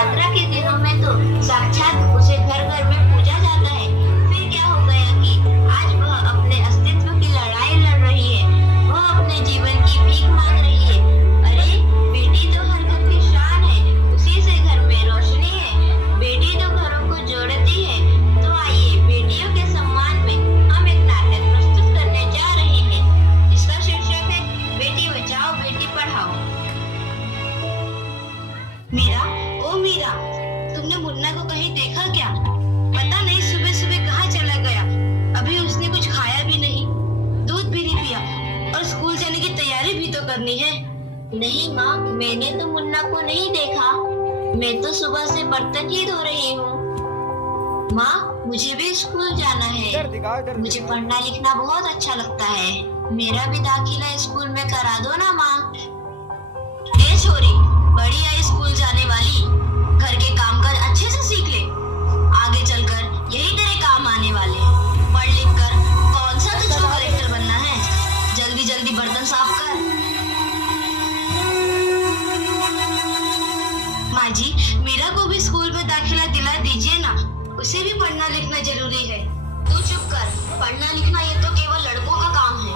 नवरात्रा के दिनों में तो साक्षात उसे घर घर में पूजा जाता है। फिर क्या हो गया कि आज वह अपने अस्तित्व की लड़ाई लड़ रही है, वह अपने जीवन की भीख मांग रही है। अरे बेटी तो हर घर की शान है, उसी से घर में रोशनी है, बेटी तो घरों को जोड़ती है। तो आइए बेटियों के सम्मान में हम एक नाटक प्रस्तुत करने जा रहे हैं, जिसका शीर्षक है बेटी बचाओ बेटी पढ़ाओ। मीरा, ओ मीरा, तुमने मुन्ना को कहीं देखा क्या? पता नहीं सुबह सुबह कहाँ चला गया। अभी उसने कुछ खाया भी नहीं, दूध भी नहीं पिया और स्कूल जाने की तैयारी भी तो करनी है। नहीं माँ, मैंने तो मुन्ना को नहीं देखा। मैं तो सुबह से बर्तन ही धो रही हूँ। माँ, मुझे भी स्कूल जाना है। मुझे पढ़ना लिखना बहुत अच्छा लगता है। मेरा भी दाखिला स्कूल में करा दो ना माँ। ए छोरी, बड़ी आई स्कूल जाने वाली, घर के कामकाज अच्छे से सीख ले। आगे चलकर यही तेरे काम आने वाले हैं। पढ़ लिख कर कौन सा तुझको कलेक्टर बनना है? जल्दी जल्दी बर्तन साफ कर। माँ जी, मीरा को भी स्कूल में दाखिला दिला दीजिए ना, उसे भी पढ़ना लिखना जरूरी है। तू चुप कर, पढ़ना लिखना ये तो केवल लड़कों का काम है।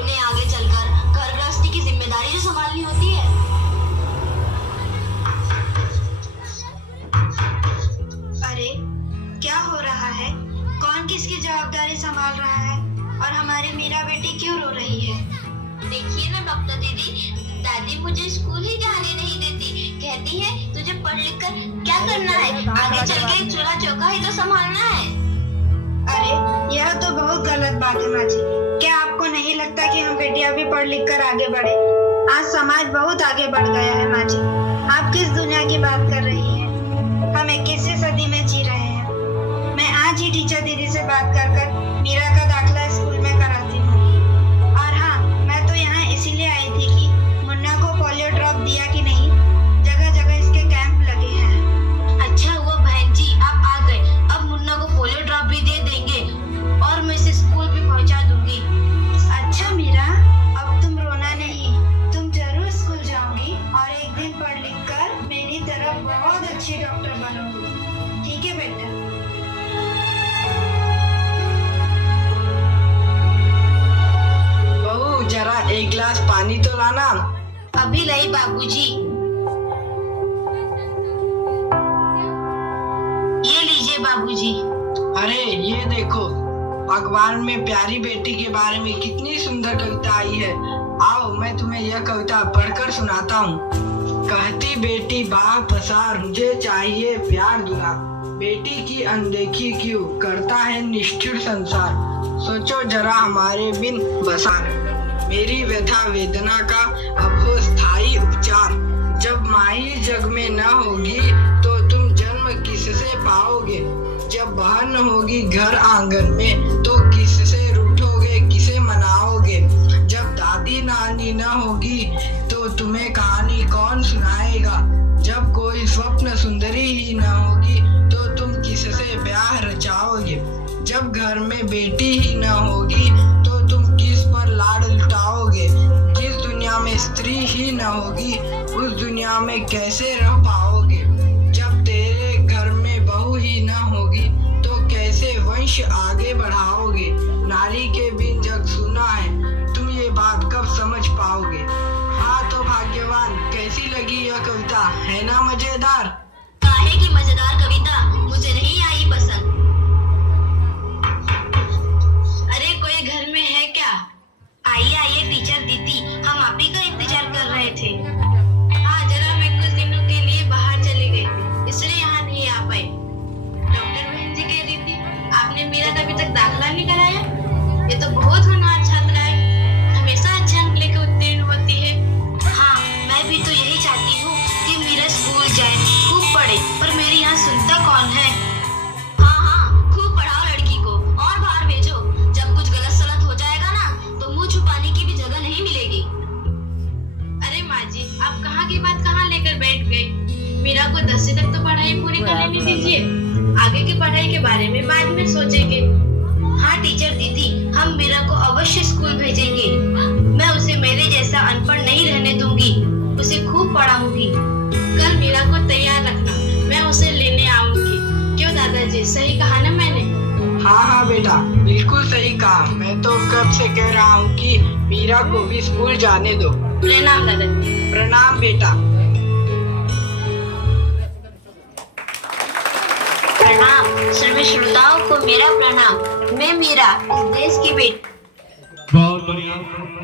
उन्हें आगे चलकर घर गृहस्थी की जिम्मेदारी जो संभालनी होती है। अरे क्या हो रहा है? कौन किसकी जवाबदारी संभाल रहा है? और हमारी मीरा बेटी क्यों रो रही है? देखिए ना डॉक्टर दीदी, दादी मुझे स्कूल ही जाने नहीं देती। कहती है तुझे पढ़ लिख कर क्या करना है, आगे चल के चूल्हा चौका ही तो संभालना है। अरे यह तो बहुत गलत बात है माँ जी। क्या आपको नहीं लगता कि हम बेटियां भी पढ़ लिख कर आगे बढ़े? आज समाज बहुत आगे बढ़ गया है माँ जी। आप किस दुनिया की बात कर रही हैं? हम 21वीं सदी में जी रहे हैं। मैं आज ही टीचर दीदी से बात कर मीरा का दाखिला स्कूल में कराती हूँ। और हाँ, मैं तो यहाँ इसीलिए आई थी कि मुन्ना को पोलियो ड्रॉप दिया कि नहीं। जगह जगह इसके कैंप लगे हैं। अच्छा हुआ बहन जी आप आ गए। अब मुन्ना को पोलियो ड्रॉप भी दे देंगे और मैं इसे स्कूल भी पहुँचा दूंगी। अच्छा मीरा, अब तुम रोना नहीं, तुम जरूर स्कूल जाओगी और एक दिन पढ़ लिख कर मेरी तरह बहुत अच्छी डॉक्टर बनोगी। ठीक है बेटा? बहू, जरा एक गिलास पानी तो लाना। अभी लाई बाबूजी। ये लीजिए बाबूजी। अरे ये देखो, अखबार में प्यारी बेटी के बारे में कितनी सुंदर कविता आई है। आओ मैं तुम्हें यह कविता पढ़कर सुनाता हूँ। कहती बेटी बाप पसार, मुझे चाहिए प्यार दुलार। बेटी की अनदेखी क्यों करता है निष्ठुर संसार। सोचो जरा हमारे बिन बसार। मेरी व्यथा वेदना का अब हो स्थायी उपचार। जब माई जग में न होगी तो तुम जन्म किससे पाओगे। जब बहन होगी घर आंगन में तो किससे रूठोगे, किसे मनाओगे। जब दादी नानी न होगी तो तुम्हें कहानी कौन सुनाएगा। जब कोई स्वप्न सुंदरी ही न होगी तो तुम किससे ब्याह रचाओगे। जब घर में बेटी ही न होगी तो तुम किस पर लाड लुटाओगे। जिस दुनिया में स्त्री ही न होगी उस दुनिया में कैसे रह पाओगे। जब तेरे घर में बहू ही न होगी तो कैसे वंश आगे बढ़ाओगे। नारी के बिन जग सुना है, तुम ये बात कब समझ पाओगे। हाँ तो भाग्यवान, कैसी लगी यह कविता, है ना मजेदार? काहे की मजेदार कविता, मुझे नहीं आई पसंद। अरे कोई घर में है क्या? आइए आइए टीचर दीदी, हम आप ही का इंतजार कर रहे थे। हाँ जरा मैं कुछ दिनों के लिए बाहर चली गई, इसलिए यहाँ नहीं आ पाई। डॉक्टर बहन जी कह रही थी आपने मीरा का अभी तक दाखिला नहीं कराया। ये तो बहुत होनहार छात्रा है, हमेशा अच्छे अंक लेकर उत्तीर्ण होती है। हाँ मैं भी तो यही चाहती हूँ कि मीरा स्कूल जाए, खूब पढ़े, पर मेरी यहाँ सुनता कौन है। हाँ हाँ, खूब पढ़ाओ लड़की को और बाहर भेजो। जब कुछ गलत सलत हो जाएगा ना तो मुंह छुपाने की भी जगह नहीं मिलेगी। अरे माँ जी, आप कहाँ की बात कहाँ लेकर बैठ गई। मीरा को 10वीं तक तो पढ़ाई पूरी कर लेने दीजिए, आगे की पढ़ाई के बारे में बाद में सोचेंगे। हाँ टीचर दीदी, हम मीरा को अवश्य स्कूल भेजेंगे। मैं उसे मेरे जैसा अनपढ़ नहीं रहने दूंगी, उसे खूब पढ़ाऊंगी। कल मीरा को तैयार रखना, सही कहा ना मैंने? हाँ हाँ बेटा, बिल्कुल सही कहा। मैं तो कब से कह रहा हूँ कि मीरा को भी स्कूल जाने दो। प्रणाम दादाजी। प्रणाम बेटा। प्रणाम सभी श्रोताओं को मेरा प्रणाम। मैं मीरा, इस देश की बेटी। बहुत बढ़िया।